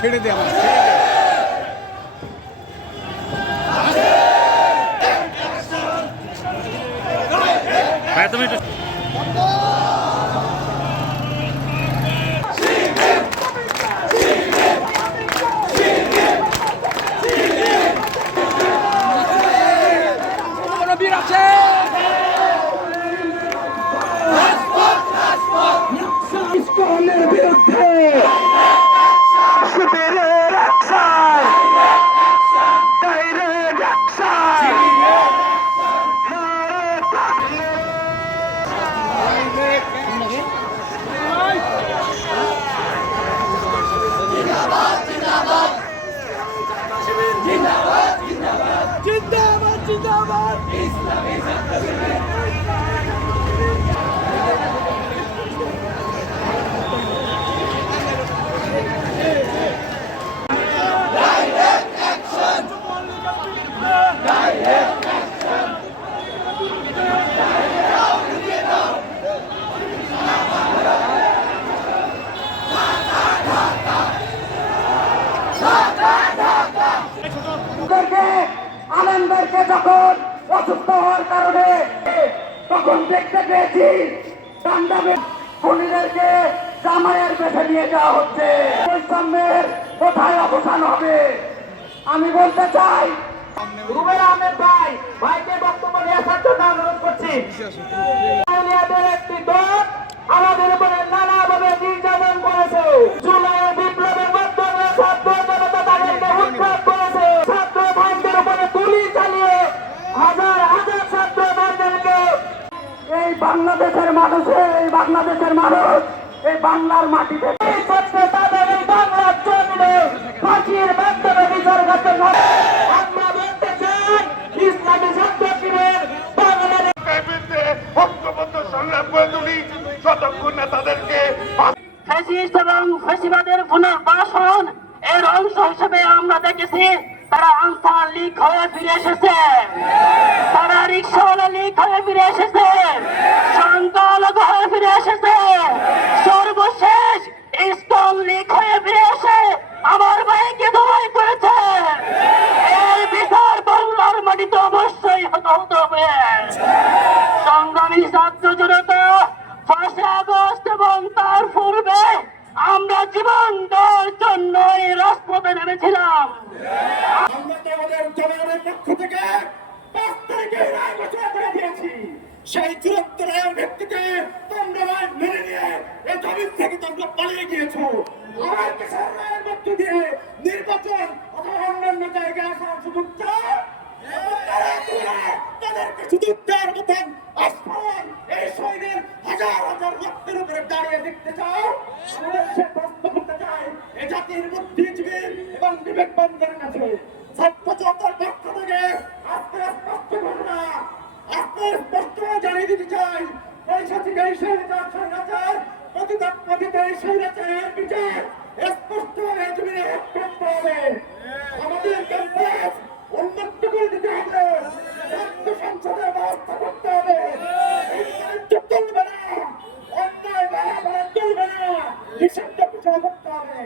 ছেড়ে দে আমার ভাই তুমি একটু বীর আছে ইসকনের বিরুদ্ধে শিবিরের অ্যাকশন ডাইরেক্ট অ্যাকশন জিন্দাবাদ জিন্দাবাদ ইসলামী ছাত্র শিবির আনন্দকে যখন অসুস্থ হওয়ার কারণে তখন দেখতে পেয়েছি খুনিদেরকে জামাইয়ের বেশে নিয়ে যাওয়া হচ্ছে বৈষম্যের কোথায় অবসান হবে আমি বলতে চাই রুবেল আহমেদ ভাইকে বক্তব্য নিয়ে আসার জন্য অনুরোধ করছি একটি দল আমাদের উপরে নানাভাবে নির্যাতন করেছে জুলাইয়ের বিপ্লবের মাধ্যমে ছাত্র জনতা তাদেরকে উৎখাত করেছে ছাত্র ভাইদের উপরে গুলি চালিয়ে হাজার হাজার ছাত্র ভাইদেরকে এই বাংলাদেশের মানুষ এই বাংলার মাটি থেকে তাদের এই বাংলার জমিনে ফাঁসির মাধ্যমে বিচার করতে আমরা বলতে চাই ইসলামী ছাত্র শিবির বাংলাদেশের বিরুদ্ধে ঐক্যবদ্ধ সংগ্রাম করে তুলি যতক্ষণ না তাদেরকে ফ্যাসিস্ট এবং ফ্যাসিবাদের পুনর্বাসন এর অংশ হিসেবে আমরা দেখেছি তারা আনসার লীগ হয়ে ফিরে এসেছে তারা রিক্সাওয়ালা লীগ হয়ে ফিরে এসেছে সংখ্যালঘু হয়ে ফিরে এসেছে সর্বশেষ ইসলাম লীগ হয়ে ফিরে এসে আমার ভাইকে দমন করেছে এই বিচার বাংলার মাটিতে অবশ্যই হতে হবে সংগ্রামী ছাত্র জনতা 5 আগস্ট এবং তার পূর্বে আমরা জীবন দেওয়ার জন্য এই রাজপথে নেমেছিলাম জনগণের পক্ষ থেকে 5 তারিখে রায় ঘোষণা করে দিয়েছি সেই চূড়ান্ত রায়ের ভিত্তিতে তোমরা মেনে নিয়ে এই জমিন থেকে তোমরা পালিয়ে গিয়েছো আমার কিশোর রায়ের মধ্য দিয়ে নির্বাচন অথবা অন্যান্য জায়গায় আসার সুযোগ চাও তাদেরকে সুযোগ দেওয়ার মতন আস্ফালন এই শহীদের হাজার হাজার রক্তের উপরে দাঁড়িয়ে দেখতে চাও আমাদের সে প্রশ্ন করতে চাই এই জাতির বুদ্ধিজীবী এবং বিবেকবানদের কাছে ছাত্র জনতার পক্ষ থেকে আজকে স্পষ্ট ঘটনা আজকে স্পষ্ট জানিয়ে দিতে চাই পরিষদকে এই স্বৈরাচার পতিত এই স্বৈরাচারের বিচার স্পষ্টভাবে জমিনে করতে হবে আমাদের ক্যাম্পাস উন্নত করে দিতে হবে সংসদের ব্যবস্থা করতে হবে চলবে না অন্যায় চলবে না হিসাবটা বিচার করতে হবে